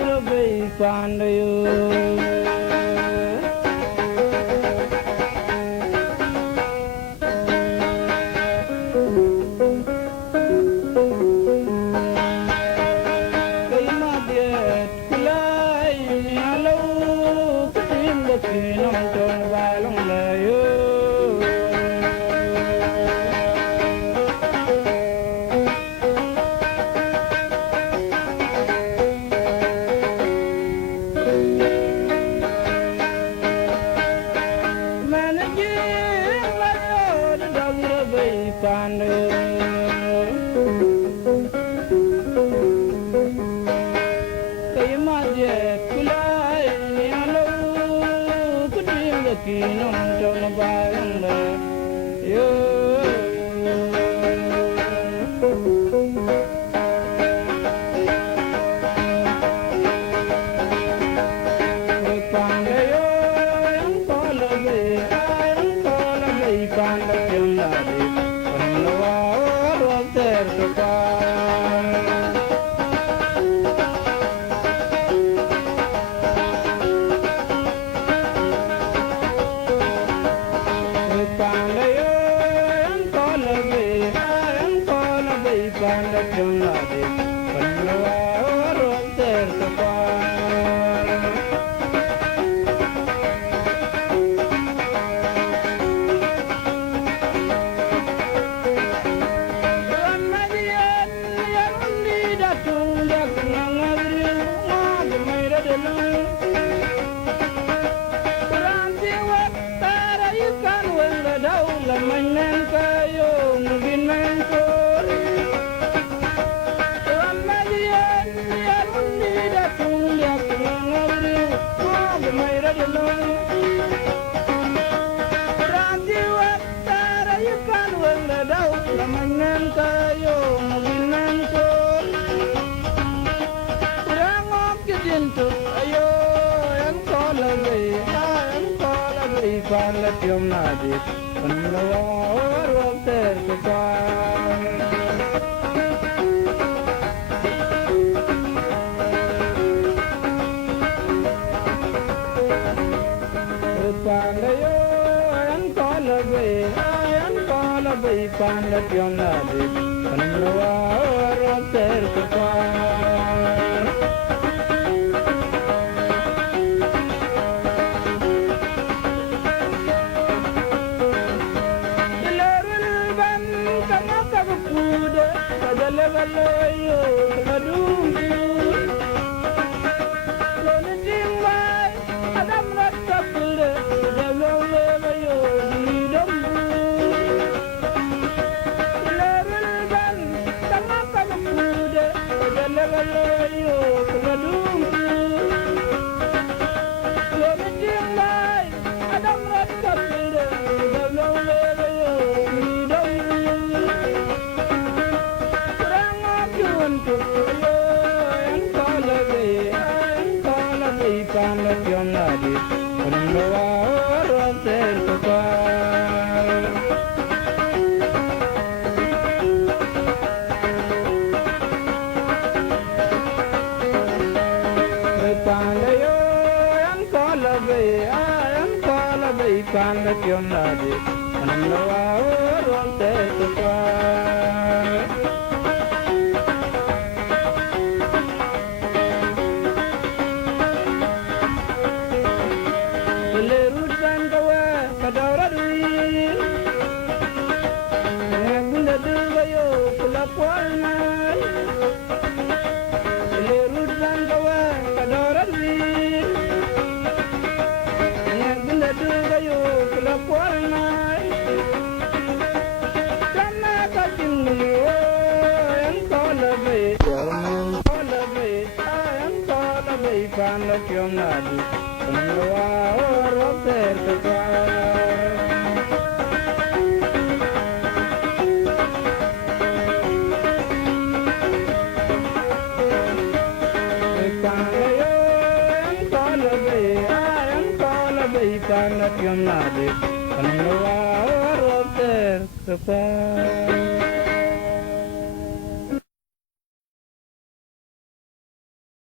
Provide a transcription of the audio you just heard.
dagiro bay pandayo kay madiet kulay alaw katim bakinam tong balong layo kay madiet kulay alaw katim bakinam tong balong layo pandayo ang kolabay ang kolabay pandayo lari panlawa orwag tertuka pandayo ang kolabay pandayo lari panlawa orwag tertuka Lamanan kayo ngubin mangkor Ramadian yarun di datung liak ngabri Mag mayra dilong Ranjiwat tarayukan wang ladaw Lamanan kayo ngubin mangkor Rangok jidintuk ayo Yang kolabay Palat yung nadit panlawa orwag tertuka pandayo ang kolabay palat yung nadit panlawa orwag tertuka Kadalagalayo kadumbi Lone jingway adam ratkapule Kadalagalayo didambu Ilarulban tamakakapude Kadalagalayo kadumbi Lone jingway adam ratkapule Kadalagalayo didambu panlat yung nadit panlawa orwag tertuka pandayo ang kolabay panlat yung nadit panlawa orwag tertuka Panlat yung nadit panlawa orwag tertuka pandayo ang kolabay panlat yung nadit panlawa orwag tertuka